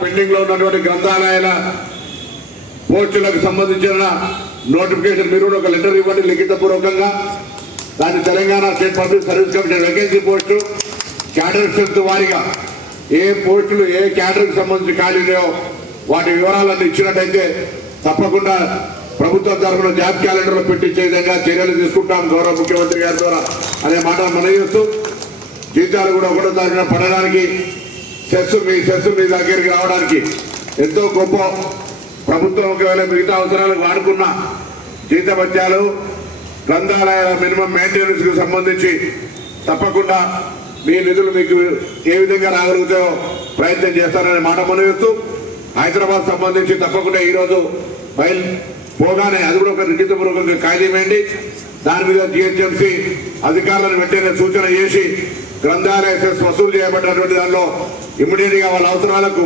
పెండింగ్లో ఉన్నటువంటి గ్రంథాలయాల పోస్టులకు సంబంధించిన నోటిఫికేషన్ మీరు ఒక లెటర్ ఇవ్వండి లిఖితపూర్వకంగా. దాన్ని Telangana state public service commission vacancy post cadre strength వారిగా ఏ పోస్టులు ఏ క్యాడర్కి సంబంధించి ఖాళీ ఉన్నాయో వాటి వివరాలన్నీ ఇచ్చినట్టయితే తప్పకుండా ప్రభుత్వ తరఫున జాబ్ క్యాలెండర్లో పెట్టించే విధంగా చర్యలు తీసుకుంటాం గౌరవ ముఖ్యమంత్రి గారి ద్వారా అనే మాట మనం చేస్తూ జీతాలు కూడా ఒకటో తారీఖున పడడానికి సెస్సు మీ సెస్సు మీ దగ్గరికి రావడానికి ఎంతో గొప్ప ప్రభుత్వం ఒకవేళ మిగతా అవసరాలకు వాడుకున్న జీతభత్యాలు గ్రంథాలయాల మినిమం మెయింటెనెన్స్కి సంబంధించి తప్పకుండా మీ నిధులు మీకు ఏ విధంగా రాగలుగుతాయో ప్రయత్నం చేస్తారనే మాట మనవిస్తూ హైదరాబాద్ సంబంధించి తప్పకుండా ఈరోజు బయలు పోగానే అది కూడా ఒక లిఖితపూర్వకంగా కాగితం వేయండి దాని మీద జిహెచ్ఎంసీ అధికారులను వెంటనే సూచన చేసి గ్రంథాలయ వసూలు చేయబడినటువంటి దానిలో ఇమ్మీడియట్గా వాళ్ళ అవసరాలకు